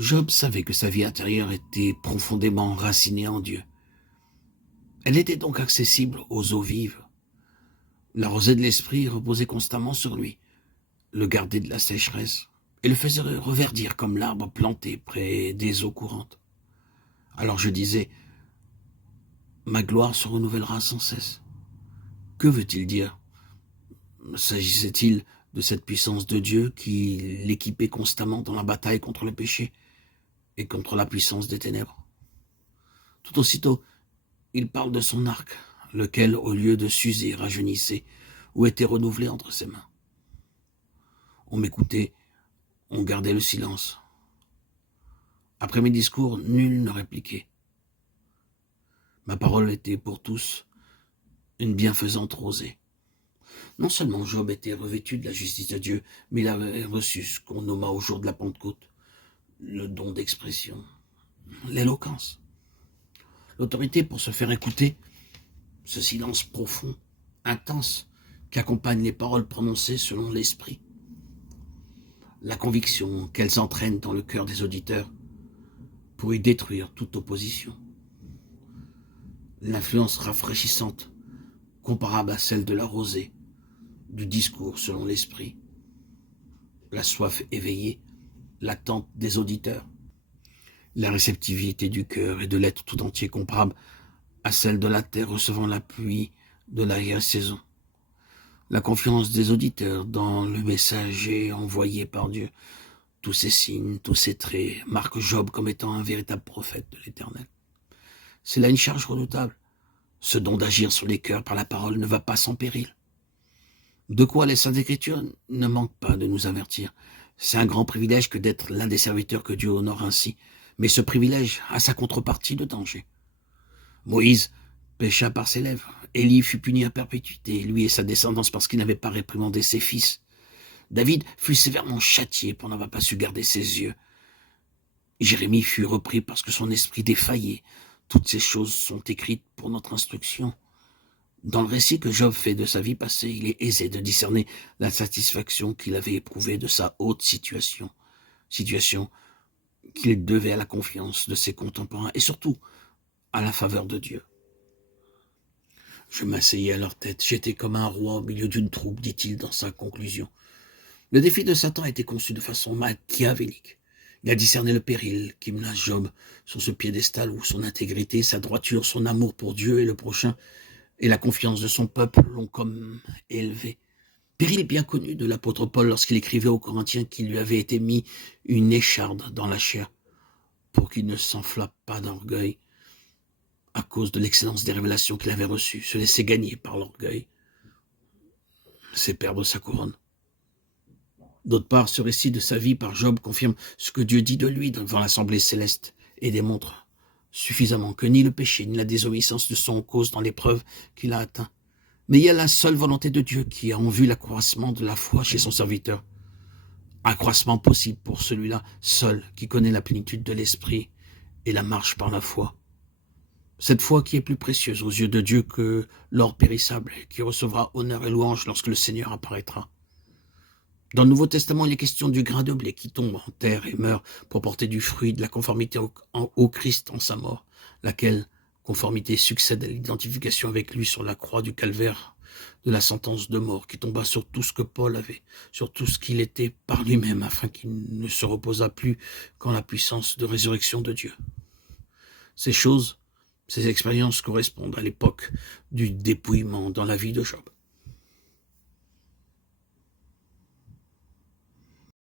Job savait que sa vie intérieure était profondément enracinée en Dieu. Elle était donc accessible aux eaux vives. La rosée de l'esprit reposait constamment sur lui, le gardait de la sécheresse et le faisait reverdir comme l'arbre planté près des eaux courantes. Alors je disais, ma gloire se renouvellera sans cesse. Que veut-il dire? S'agissait-il de cette puissance de Dieu qui l'équipait constamment dans la bataille contre le péché et contre la puissance des ténèbres? Tout aussitôt, il parle de son arc, lequel, au lieu de s'user, rajeunissait ou était renouvelé entre ses mains. On m'écoutait, on gardait le silence. Après mes discours, nul ne répliquait. Ma parole était pour tous une bienfaisante rosée. Non seulement Job était revêtu de la justice de Dieu, mais il avait reçu ce qu'on nomma au jour de la Pentecôte le don d'expression, l'éloquence, l'autorité pour se faire écouter, ce silence profond, intense, qui accompagne les paroles prononcées selon l'esprit, la conviction qu'elles entraînent dans le cœur des auditeurs pour y détruire toute opposition, l'influence rafraîchissante comparable à celle de la rosée, du discours selon l'esprit, la soif éveillée, l'attente des auditeurs, la réceptivité du cœur et de l'être tout entier comparable à celle de la terre recevant la pluie de l'arrière-saison, la confiance des auditeurs dans le messager envoyé par Dieu. Tous ces signes, tous ces traits marquent Job comme étant un véritable prophète de l'Éternel. C'est là une charge redoutable. Ce don d'agir sur les cœurs par la parole ne va pas sans péril. De quoi les Saintes Écritures ne manquent pas de nous avertir. C'est un grand privilège que d'être l'un des serviteurs que Dieu honore ainsi, mais ce privilège a sa contrepartie de danger. Moïse pécha par ses lèvres, Élie fut puni à perpétuité, lui et sa descendance parce qu'il n'avait pas réprimandé ses fils. David fut sévèrement châtié pour n'avoir pas su garder ses yeux. Jérémie fut repris parce que son esprit défaillait. Toutes ces choses sont écrites pour notre instruction. Dans le récit que Job fait de sa vie passée, il est aisé de discerner la satisfaction qu'il avait éprouvée de sa haute situation qu'il devait à la confiance de ses contemporains et surtout à la faveur de Dieu. Je m'asseyais à leur tête, j'étais comme un roi au milieu d'une troupe, dit-il dans sa conclusion. Le défi de Satan a été conçu de façon machiavélique. Il a discerné le péril qui menace Job sur ce piédestal où son intégrité, sa droiture, son amour pour Dieu et le prochain et la confiance de son peuple l'ont comme élevé. Péril bien connu de l'apôtre Paul lorsqu'il écrivait aux Corinthiens qu'il lui avait été mis une écharde dans la chair pour qu'il ne s'enflamme pas d'orgueil à cause de l'excellence des révélations qu'il avait reçues, se laisser gagner par l'orgueil, c'est perdre sa couronne. D'autre part, ce récit de sa vie par Job confirme ce que Dieu dit de lui devant l'assemblée céleste et démontre suffisamment que ni le péché ni la désobéissance ne sont en cause dans l'épreuve qu'il a atteint. Mais il y a la seule volonté de Dieu qui a en vue l'accroissement de la foi chez son serviteur. Accroissement possible pour celui-là seul qui connaît la plénitude de l'esprit et la marche par la foi. Cette foi qui est plus précieuse aux yeux de Dieu que l'or périssable, qui recevra honneur et louange lorsque le Seigneur apparaîtra. Dans le Nouveau Testament, il est question du grain de blé qui tombe en terre et meurt pour porter du fruit, de la conformité au Christ en sa mort, laquelle conformité succède à l'identification avec lui sur la croix du calvaire de la sentence de mort qui tomba sur tout ce que Paul avait, sur tout ce qu'il était par lui-même, afin qu'il ne se reposât plus qu'en la puissance de résurrection de Dieu. Ces choses, ces expériences correspondent à l'époque du dépouillement dans la vie de Job.